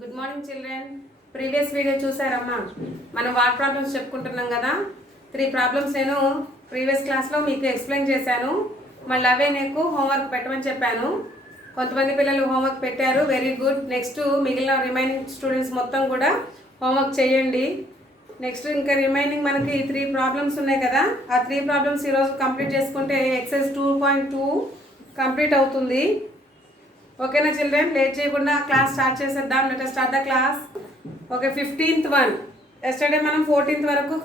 Good morning children. Previous video చూసారమ్మా. మనం what problems చెప్పుకుంటున్నాం కదా. 3 ప్రాబ్లమ్స్ నేను ప్రీవియస్ క్లాస్లో మీకు ఎక్స్ప్లెయిన్ చేశాను. మళ్ళీ అవే నీకు హోంవర్క్ పెట్టమని చెప్పాను. కొంతమంది పిల్లలు హోంవర్క్ పెట్టారు, వెరీ గుడ్. నెక్స్ట్ మిగిలిన రిమైనింగ్ స్టూడెంట్స్ మొత్తం కూడా హోంవర్క్ చేయండి. నెక్స్ట్ ఇంకా రిమైనింగ్ మనకి 3 ప్రాబ్లమ్స్ ఉన్నాయి కదా. ఆ 3 ప్రాబ్లమ్స్ ఈరోజు కంప్లీట్ చేసుకుంటే ఎక్సైజ్ 2.2 కంప్లీట్ అవుతుంది. ఓకేనా చిల్డ్రన్, లేట్ చేయకుండా క్లాస్ స్టార్ట్ చేసేద్దాం. Let us start the class. Okay, 15th one. Yesterday మనం 14th వరకు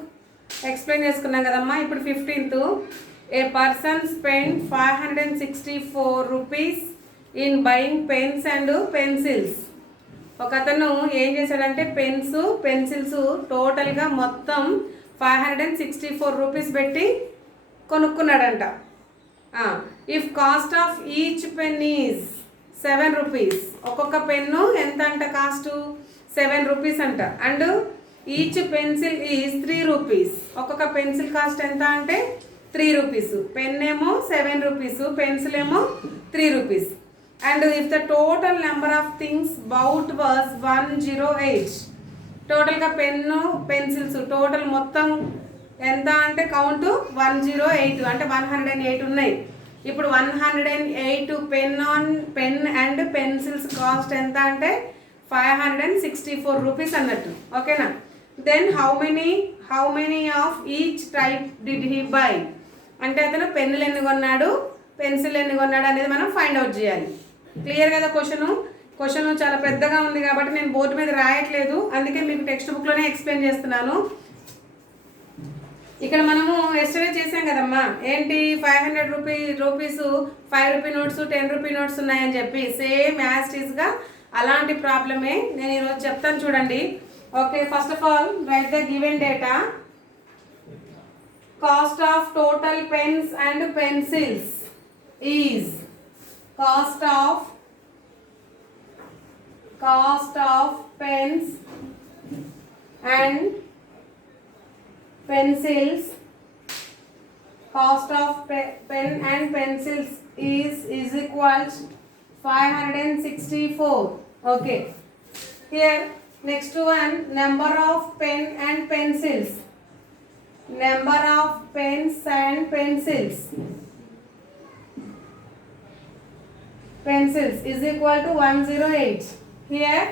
ఎక్స్ప్లెయిన్ చేసుకున్నాం కదమ్మా. ఇప్పుడు 15th. ఏ person spend 564 rupees in buying pens and pencils. ఒక అతను ఏం చేశాడంటే పెన్సిల్స్ టోటల్గా మొత్తం 564 రూపీస్ పెట్టి కొనుక్కున్నాడంట. If cost of each pen is 7 rupees. ఒక్కొక్క పెన్ను ఎంత అంట కాస్ట్? 7 రూపీస్ అంట. And each pencil is 3 rupees. ఒక్కొక్క పెన్సిల్ కాస్ట్ ఎంత అంటే 3 రూపీస్. పెన్ ఏమో 7 రూపీస్, పెన్సిల్ ఏమో 3 rupees. And if the total number of things bout was 108. టోటల్గా పెన్ను పెన్సిల్స్ టోటల్ మొత్తం ఎంత అంటే కౌంట్ 108, అంటే 108 ఉన్నాయి. ఇప్పుడు 108 పెన్ అండ్ పెన్సిల్స్ కాస్ట్ ఎంత అంటే 564 రూపీస్ అన్నట్టు. ఓకేనా. Then how many of each type did he buy. అంటే అతను పెన్నులు ఎన్ని కొన్నాడు, పెన్సిల్ ఎన్ని కొన్నాడు అనేది మనం ఫైండ్ అవుట్ చేయాలి. క్లియర్ కదా క్వశ్చన్ చాలా పెద్దగా ఉంది కాబట్టి నేను బోర్డు మీద రాయట్లేదు, అందుకే మీకు టెక్స్ట్ బుక్లోనే ఎక్స్ప్లెయిన్ చేస్తున్నాను. ఇక్కడ మనము ఎస్టర్డే చేసాం కదమ్మా. ఏంటి 500 రూపీస్ 5 రూపీ నోట్స్ 10 రూపీ నోట్స్ ఉన్నాయని చెప్పి సేమ్ యాజ్ టీజ్గా అలాంటి ప్రాబ్లమే నేను ఈరోజు చెప్తాను చూడండి. Okay, first of all right the given data. Cost of total pens and pencils is cost of pens and pencils, cost of pen and pencils is equal 564. Okay, here next one, number of pen and pencils. Number of pens and pencils is equal to 108. Here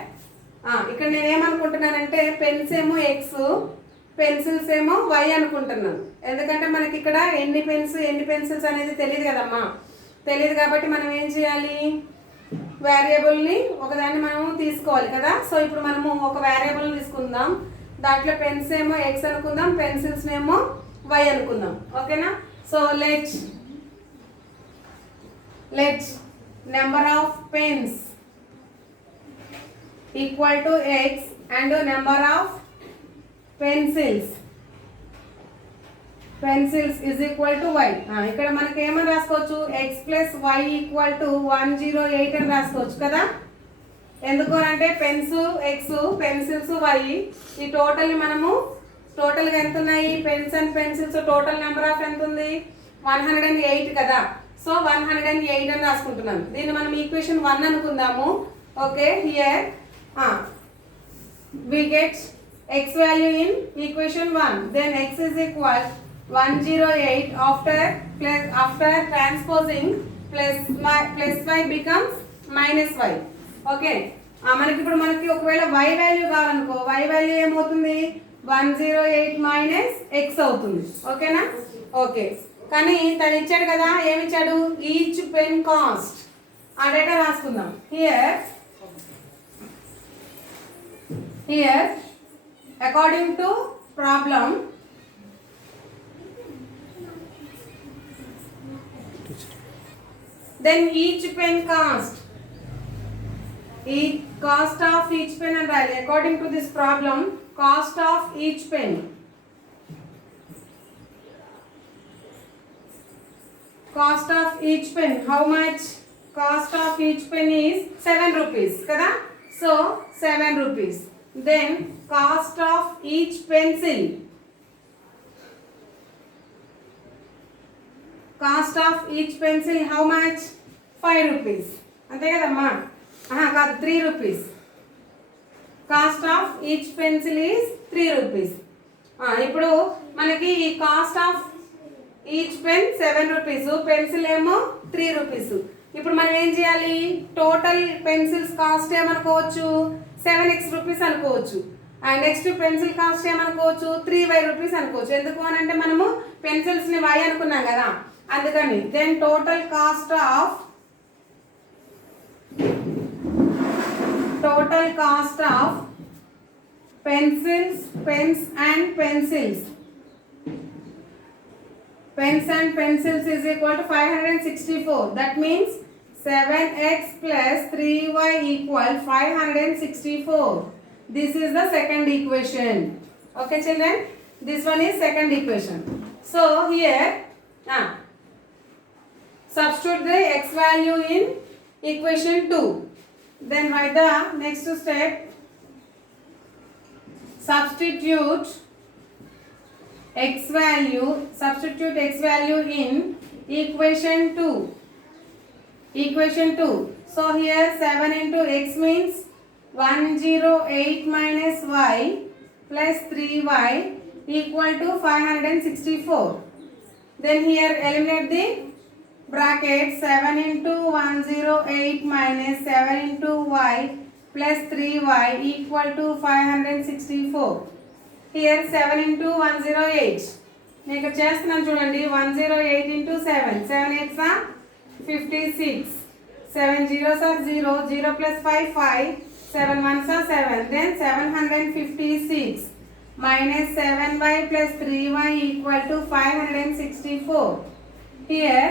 ఇక్కడ నేను ఏమనుకుంటున్నానంటే పెన్స్ ఏమో X, pencils ఏమో వై అనుకుంటున్నాను. ఎందుకంటే మనకి ఇక్కడ ఎన్ని పెన్సిల్స్ అనేది తెలియదు కదమ్మా. తెలియదు కాబట్టి మనం ఏం చేయాలి, వేరియబుల్ని ఒకదాన్ని మనము తీసుకోవాలి కదా. సో ఇప్పుడు మనము ఒక వేరియబుల్ తీసుకుందాం. దాంట్లో పెన్స్ ఏమో ఎక్స్ అనుకుందాం, పెన్సిల్స్ ఏమో వై అనుకుందాం. ఓకేనా. So let number of pens equal to x and number of pencils is equal to y. ఇక్కడ మనకి ఏమని రాసుకోవచ్చు, x plus y equal to 108 అని రాసుకోవచ్చు కదా. ఎందుకు అంటే పెన్స్ ఎక్స్, పెన్సిల్స్ వై. ఈ టోటల్ మనము టోటల్గా ఎంత ఉన్నాయి, pens and pencils total number of ఎంత ఉంది 108 కదా. సో 108 అని రాసుకుంటున్నాను. దీన్ని మనం ఈక్వేషన్ 1 అనుకుందాము. Okay, here we get x value in equation 1. Then x is equal 108 after transposing plus y becomes minus y. Okay, మనకి ఒకవేళ y వాల్యూ కావాలనుకో, y వాల్యూ ఏమవుతుంది 108 మైనస్ x అవుతుంది. ఓకేనా. ఓకే, కానీ తను ఇచ్చాడు కదా, ఏమిచ్చాడు, ఈచ్ పెన్ కాస్ట్. ఆ డేటా రాసుకుందాం. Here according to problem, then each pen cost of each pen and right. According to this problem, cost of each pen how much? Cost of each pen is 7 rupees kada. So 7 rupees. Then cost of each pencil how much? 5 rupees. అంతే కదమ్మా. కాదు 3 rupees. Cost of each pencil is 3 rupees. ఇప్పుడు మనకి ఈ cost of each pen 7 rupees, pencil ఏమో 3 rupees. ఇప్పుడు మనం ఏం చేయాలి, టోటల్ పెన్సిల్స్ కాస్ట్ ఏమనుకోవచ్చు 7x రూపీస్ అనుకోవచ్చు. అండ్ నెక్స్ట్ పెన్సిల్ కాస్ట్ ఏమనుకోవచ్చు 3y రూపీస్ అనుకోవచ్చు. ఎందుకు అని అంటే మనము పెన్సిల్స్ ని y అనుకున్నాం కదా, అందుకని. Then total cost of pencils, pens and pencils is equal to 564. That means 7x plus 3y equal 564. This is the second equation. Okay children, this one is second equation. So here substitute the x value in equation 2. Then write the next step. Substitute x value in equation 2. So here 7 into x means 108 minus y plus 3y equal to 564. Then here eliminate the bracket. 7 into 108 minus 7 into y plus 3y equal to 564. Here 7 into 108. నేను ఇక్కడ చేస్తున్నాను చూడండి. 108 into 7. 7 8s are 56. 7 zeros are 0. 0 plus 5 5. 7 1s are 7. Then 756 minus 7y plus 3y equal to 564. Here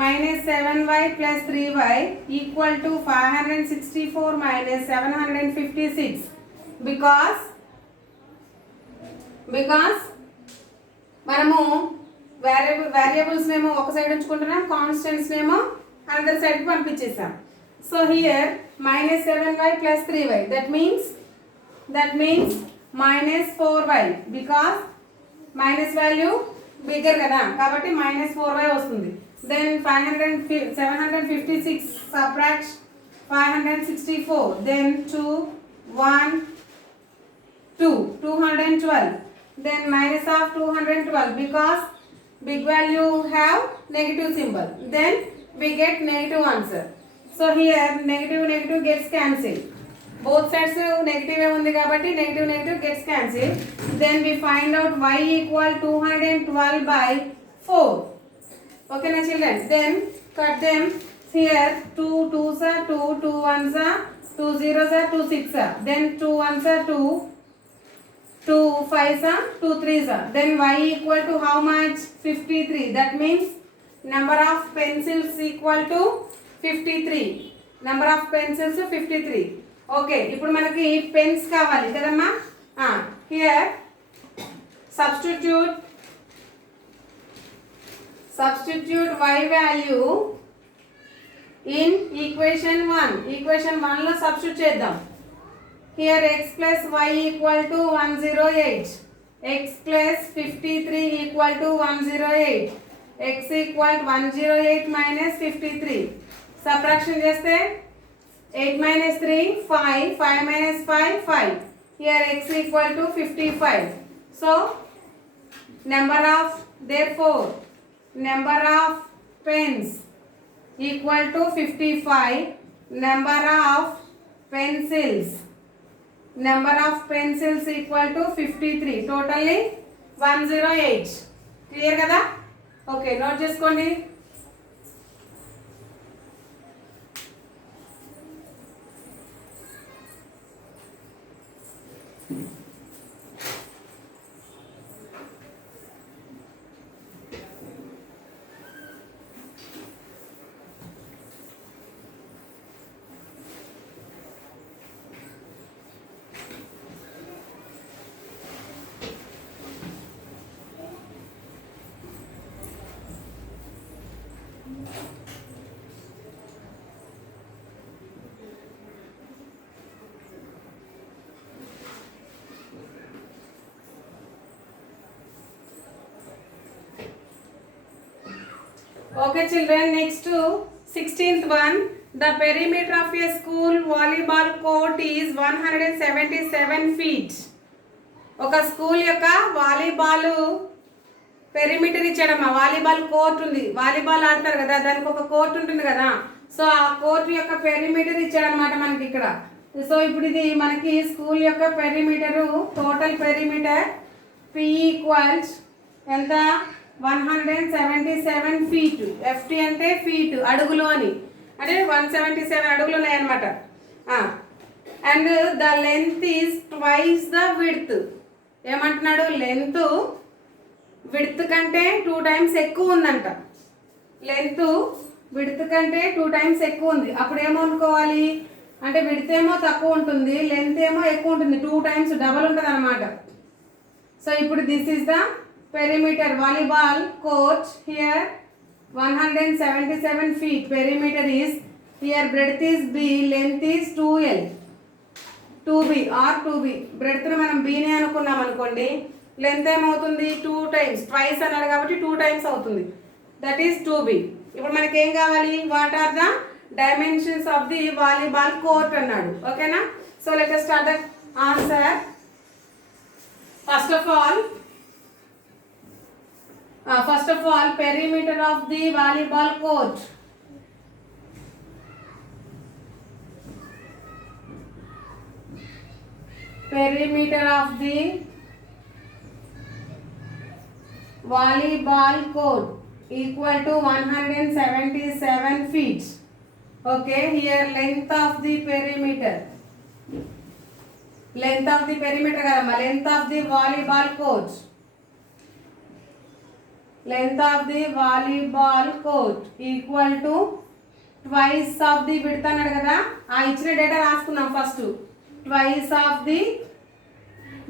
minus 7y plus 3y equal to 564 minus 756 because మనము variables నేమో ఒక side ఉంచుకుంటున్నాం, constants నేమో another side కి పంపించేసాం. So here minus 7y plus 3y, that means minus 4y because minus value bigger కదా, కాబట్టి minus 4y వస్తుంది. Then 756 subtract 564. Then 2 1 2 212. Then minus of 212 because big value have negative symbol. Then we get negative answer. So here negative gets cancelled. Both sides negative undi kabatti negative gets cancelled. Then we find out y equal 212 by 4. Okay na children, then cut them. Here 2 2s are 2, 2 1s are 2 zeros are 2 6 are. Then 2 1s are 2, 2 5s are 2 3s are. Then y equal to how much 53. That means number of pencils equal to 53. Number of pencils 53. Okay, ఇప్పుడు మనకి పెన్స్ కావాలి కదమ్మా. Here substitute y value in equation 1. Equation 1 లో సబ్స్టిట్యూట్ చేద్దాం. Here x plus y equal to 108. X plus 53 equal to 108. X equal 108 minus 53. Subtraction చేస్తే 8 minus 3 5. 5 minus 5 5. Here x equal to 55. So number of pens equal to 55. Number of pencils equal to 53. Totally 108. Clear kada? Okay, note చేసుకోండి. Okay children, next to 16th one. The perimeter of a school volleyball court is 177 feet. ఒక స్కూల్ యొక్క volleyball perimeter ఇచ్చాడమ్మా. Volleyball court ఉంది, వాలీబాల్ ఆడతారు కదా, దానికి ఒక కోర్ట్ ఉంటుంది కదా. సో ఆ కోర్ట్ యొక్క పెరిమీటర్ ఇచ్చాడనమాట మనకి ఇక్కడ. సో ఇప్పుడు ఇది మనకి స్కూల్ యొక్క perimeter, total perimeter P equals ఎంత 177 ఫీట్. ఎఫ్టీ అంటే ఫీట్, అడుగులు అని, అంటే 177 అడుగులు ఉన్నాయన్నమాట. And the length is twice the width. ఏమంటున్నాడు? లెంత్ విడ్త్ కంటే 2 times ఎక్కువ ఉందంట. లెంత్ విడ్త్ కంటే 2 times ఎక్కువ ఉంది. అప్పుడు ఏమో అనుకోవాలి అంటే విడ్త్ ఏమో తక్కువ ఉంటుంది, లెంత్ ఏమో ఎక్కువ ఉంటుంది, 2 times డబల్ ఉంటుంది అనమాట. సో ఇప్పుడు this is the perimeter volleyball court. Here 177 feet. Perimeter is here, breadth is b, length is 2l, 2b or 2b. breadth ని మనం b ని అనుకున్నాం అనుకోండి, లెంత్ ఏమవుతుంది 2 times, ట్వైస్ అన్నాడు కాబట్టి 2 times అవుతుంది, దట్ ఈస్ 2b. ఇప్పుడు మనకి ఏం కావాలి? What are the dimensions of the volleyball court అన్నాడు. ఓకేనా? So let us start the answer. First of all, perimeter of the volleyball court. Perimeter of the volleyball court equal to 177 feet. Okay, here length of the perimeter. Length of the perimeter kadamma, length of the volleyball court. Length of the volleyball court equal to twice of the width అన్నాడు కదా. ఆ ఇచ్చిన data రాసుకుందాం first. twice of the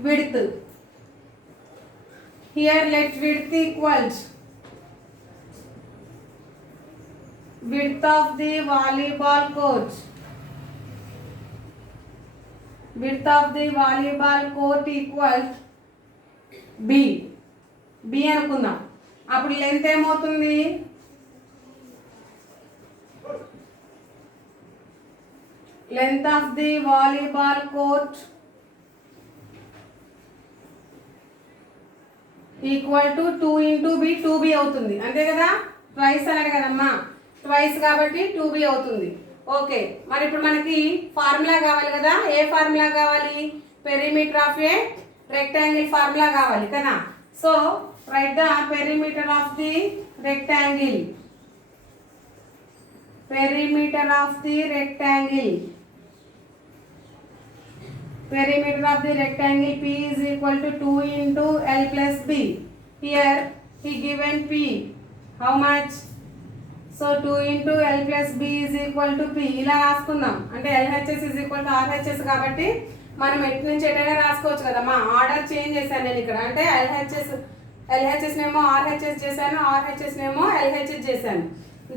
width. Here let width equals width of the volleyball court. Width of the volleyball court equals b. b అనుకుందాం. అప్పుడు లెంత్ ఏమవుతుంది? Length of the volleyball court equal to 2 into b, 2b అవుతుంది, అంతే కదా. ట్వైస్ అన్నాడు కదమ్మా, ట్వైస్ కాబట్టి 2b అవుతుంది. ఓకే, మరి ఇప్పుడు మనకి ఫార్ములా కావాలి కదా. ఏ ఫార్ములా కావాలి? Perimeter of a rectangle formula కావాలి కదా. So write the perimeter of the rectangle. Perimeter of the rectangle. Perimeter of the rectangle P is equal to 2 into L plus B. Here he given P. How much? So 2 into L plus B is equal to P. ఇలా రాసుకుందాం. అంటే LHS is equal to RHS కాబట్టి మనం ఎటు నుంచి ఎటైనా రాసుకోవచ్చు కదమ్మా. ఆర్డర్ చేంజ్ చేశాను నేను ఇక్కడ. అంటే LHS నేమో RHS చేశాను, RHS నేమో LHS చేశాను.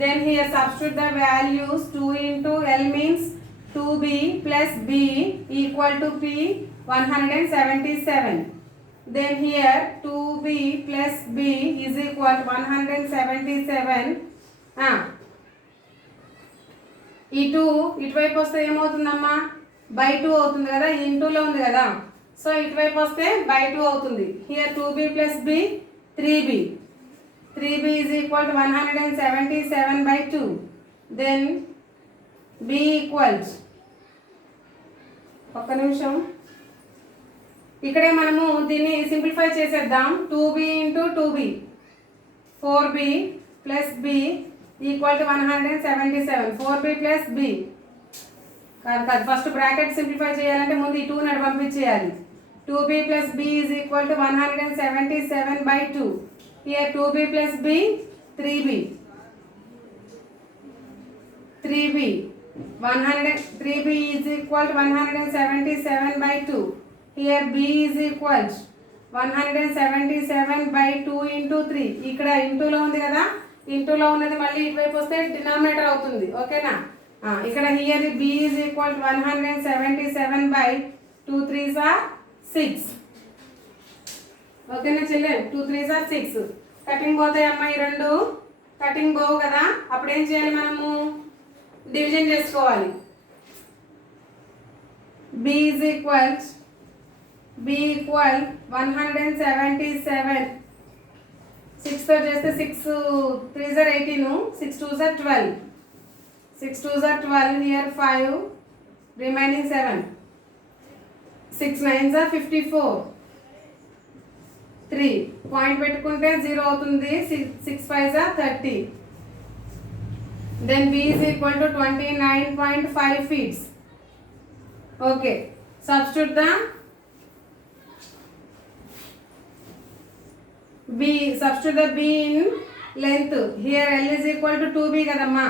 Then here substitute the values. 2 into L means 2B plus B equal to P 177. Then here 2B plus B is equal to 177. ఇటువైపు వస్తే ఏమవుతుందమ్మా? బై 2 అవుతుంది కదా, ఇంటూలో ఉంది కదా. సో ఇటువైపు వస్తే బై 2 అవుతుంది. Here 2B plus B 3B. 3B is equal to 177 by 2. Then B equals, ఒక్క నిమిషం, ఇక్కడే మనము దీన్ని సింప్లిఫై చేసేద్దాం. 2B into 2B, 4B plus B equal to 177. 4B plus B కాదు, ఫస్ట్ బ్రాకెట్ సింప్లిఫై చేయాలంటే ముందు ఈ 2 నడు పంపించేయాలి. 2B plus B is equal to 177 by 2. Here 2B plus B 3B. 3B 3B is equal to 177 by 2. Here B is equal to 177 by 2 into 3. ఇక్కడ ఇంటూలో ఉంది కదా, ఇంటూలో ఉన్నది మళ్ళీ ఇటువైపు వస్తే డినామినేటర్ అవుతుంది. ఓకేనా? ఇక్కడ here B is equal to 177 by 2 3s are 6. ఓకేనా చెల్లె? 2 3s are 6. కటింగ్ పోతాయి అమ్మాయి, రెండు కటింగ్ పోవు కదా. అప్పుడు ఏం చేయాలి మనము? డివిజన్ చేసుకోవాలి. b is equal 177. 6 తో చేస్తే 6 3s are 18, 6 2s are 12. 6 2s are 12, here 5, remaining 7. 6 9s are 54. 3 పాయింట్ పెట్టుకుంటే 0 అవుతుంది. 6 5s are 30. Then b is equal to 29.5 feet. Okay, substitute the b in length. Here L is equal to 2b kadamma.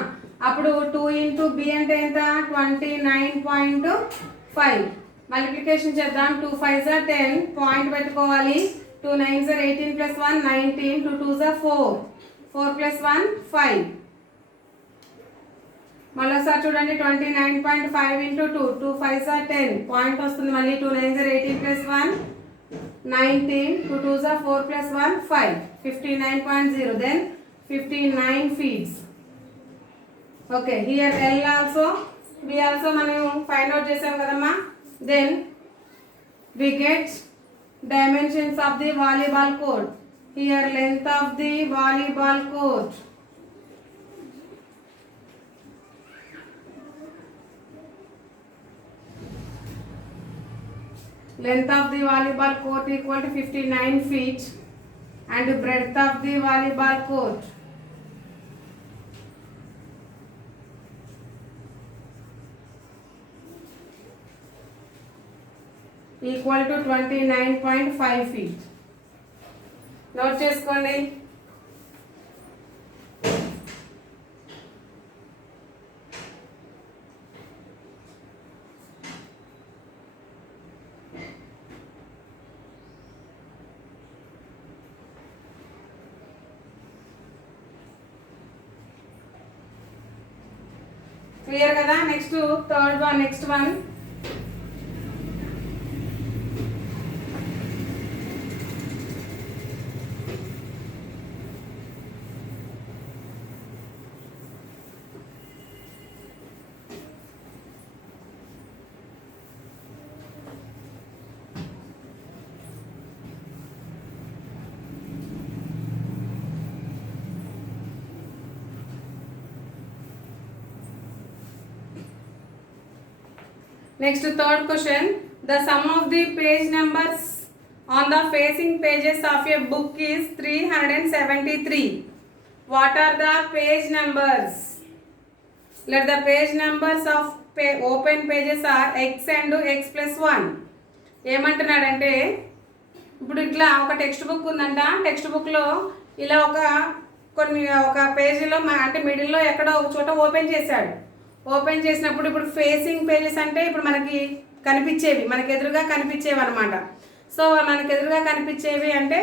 అప్పుడు 2 into b అంటే ఎంత 29.5. మల్టిప్లికేషన్ చేద్దాం. 2 5s are 10, పాయింట్ పెట్టుకోవాలి. 2 9s are 18 plus 1 19, 2 2s are 4, 4 plus 1 5. మళ్ళీ ఒకసారి చూడండి. 29.5 into 2, 2 5s are 10, పాయింట్ వస్తుంది. మళ్ళీ 2 9s are 18 plus 1 19, 2 2s are 4 plus 1 5, 59.0. then 59 feet. Okay, here L also B also మనం ఫైండ్ అవుట్ చేసాం కదమ్మా. then we get dimensions of the volleyball court. Here length of the volleyball court, length of the volleyball court equal to 59 feet and breadth of the volleyball court equal to 29.5 feet. Note చేసుకోండి. క్లియర్ కదా. Next third one. Next one Next third question. The sum of the page numbers on the facing pages of a book is 373. What are the page numbers? Let the page numbers of open pages are x and x plus 1. ఏమంటున్నాడంటే ఇప్పుడు ఇట్లా ఒక text book ఉందంట. టెక్స్ట్ బుక్లో ఇలా ఒక పేజీలో అంటే మిడిల్లో ఎక్కడో ఒక చోట ఓపెన్ చేశాడు. ఓపెన్ చేసినప్పుడు ఇప్పుడు ఫేసింగ్ పేజెస్ అంటే ఇప్పుడు మనకి కనిపించేవి, మనకి ఎదురుగా కనిపించేవి అనమాట. సో మనకి ఎదురుగా కనిపించేవి అంటే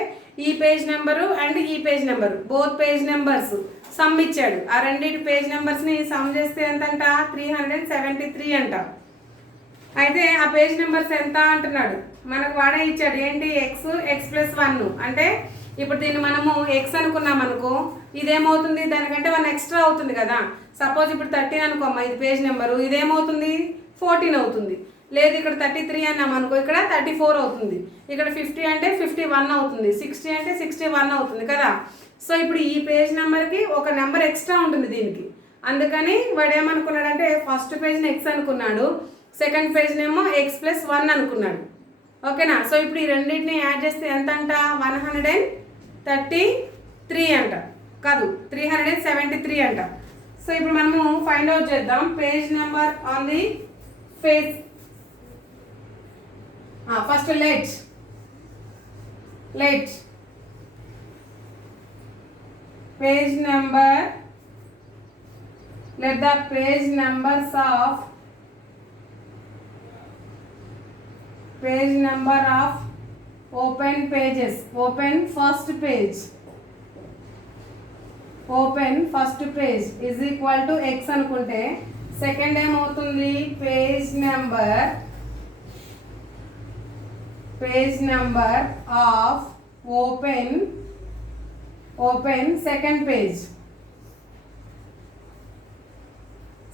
ఈ పేజ్ నెంబరు అండ్ ఈ page number, both page numbers sum ఇచ్చాడు. ఆ రెండింటి పేజ్ నెంబర్స్ని సమ్ చేస్తే ఎంతంట 373 అంట. అయితే ఆ పేజ్ నెంబర్స్ ఎంత అంటున్నాడు. మనకు వాడే ఇచ్చాడు ఏంటి ఎక్స్ ఎక్స్ ప్లస్ 1. అంటే ఇప్పుడు దీన్ని మనము ఎక్స్ అనుకున్నాం అనుకో, ఇదేమవుతుంది దానికంటే 1 ఎక్స్ట్రా అవుతుంది కదా. సపోజ్ ఇప్పుడు 13 అనుకోమ్మా, ఇది పేజ్ నెంబరు, ఇదేమవుతుంది 14 అవుతుంది. లేదు ఇక్కడ 33 అన్నాం అనుకో, ఇక్కడ 34 అవుతుంది. ఇక్కడ 50 అంటే 51 అవుతుంది. 60 అంటే 61 అవుతుంది కదా. సో ఇప్పుడు ఈ పేజ్ నెంబర్కి ఒక నెంబర్ ఎక్స్ట్రా ఉంటుంది దీనికి. అందుకని వాడు ఏమనుకున్నాడంటే ఫస్ట్ పేజ్ని ఎక్స్ అనుకున్నాడు, సెకండ్ పేజ్నేమో ఎక్స్ ప్లస్ 1 అనుకున్నాడు. ఓకేనా. సో ఇప్పుడు ఈ రెండింటిని యాడ్ చేస్తే ఎంత అంట 133 అంట, కాదు 373 అంట. సో ఇప్పుడు మనము ఫైండ్ అవుట్ చేద్దాం. Page number on the page. First let page number, let the page numbers of open pages, open first page is equal to x అనుకుంటే సెకండ్ ఏమవుతుంది page number of open second page.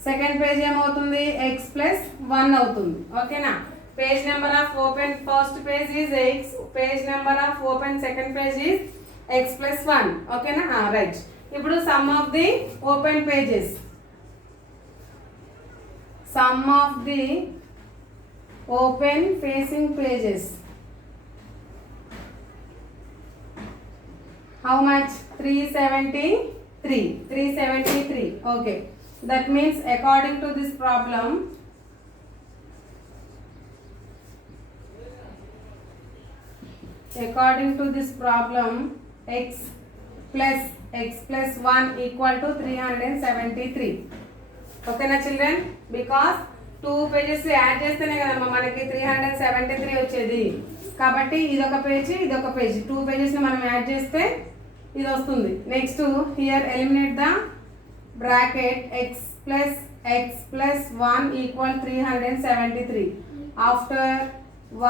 Second page ఏమవుతుంది X plus 1 అవుతుంది. ఓకేనా. Page number of open first page is X, page number of open second page is X plus 1. ఓకేనా. రైట్. ఇప్పుడు some of the open pages, some of the open facing pages. How much? 373. 373. Okay. That means according to this problem, x plus 1 equal to 373. Okay na children? Because 2 pages add చేస్తేనే కదమ్మా మనకి 373 వచ్చేది. కాబట్టి ఇదొక పేజీ ఇదొక పేజీ, 2 పేజెస్ని మనం యాడ్ చేస్తే ఇది వస్తుంది. Next here eliminate the bracket x plus 1 equal 373. After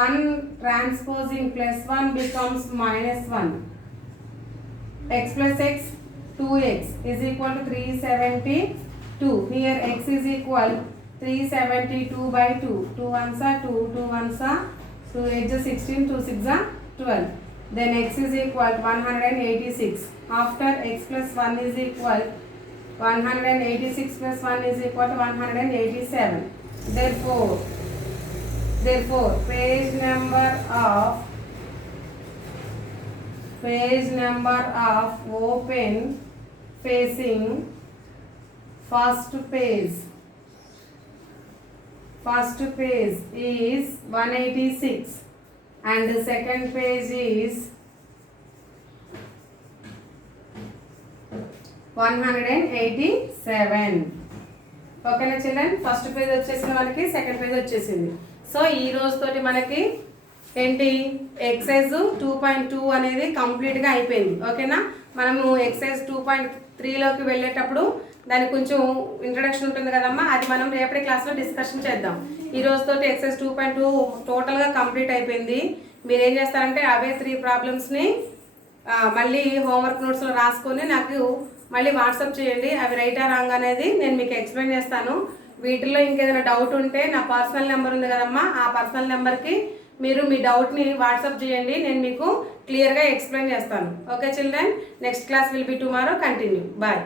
1 transposing plus 1 becomes minus 1. X plus x 2x is equal to 372. Here x is equal 372 by 2. 2 ones are 2, 2 ones are 2 8 is 16, 2 6 are 12. Then x is equal 186. After x plus 1 is equal 186 plus 1 is equal to 187. Therefore page number of open facing first page is 186 and the second page is 187. ఓకేనా children. First page వచ్చేసింది మనకి, second page వచ్చేసింది. సో ఈ రోజుతోటి మనకి ఏంటి ఎక్సైజ్ 2.2 అనేది కంప్లీట్గా అయిపోయింది. ఓకేనా. మనము ఎక్సైజ్ 2.3లోకి వెళ్ళేటప్పుడు దానికి కొంచెం ఇంట్రడక్షన్ ఉంటుంది కదమ్మా, అది మనం రేపటి క్లాస్లో డిస్కషన్ చేద్దాం. ఈ రోజుతోటి ఎక్సైజ్ 2.2 టోటల్గా కంప్లీట్ అయిపోయింది. మీరు ఏం చేస్తారంటే అవే 3 ప్రాబ్లమ్స్ని మళ్ళీ హోంవర్క్ నోట్స్లో రాసుకొని నాకు మళ్ళీ వాట్సాప్ చేయండి. అవి రైట్ ఆ రాంగ్ అనేది నేను మీకు ఎక్స్ప్లెయిన్ చేస్తాను. వీటిల్లో ఇంకేదైనా డౌట్ ఉంటే నా పర్సనల్ నెంబర్ ఉంది కదమ్మా, ఆ పర్సనల్ నెంబర్కి మీరు మీ డౌట్ని వాట్సాప్ చేయండి, నేను మీకు క్లియర్గా ఎక్స్ప్లెయిన్ చేస్తాను. Okay children. Next class will be tomorrow. Continue. Bye.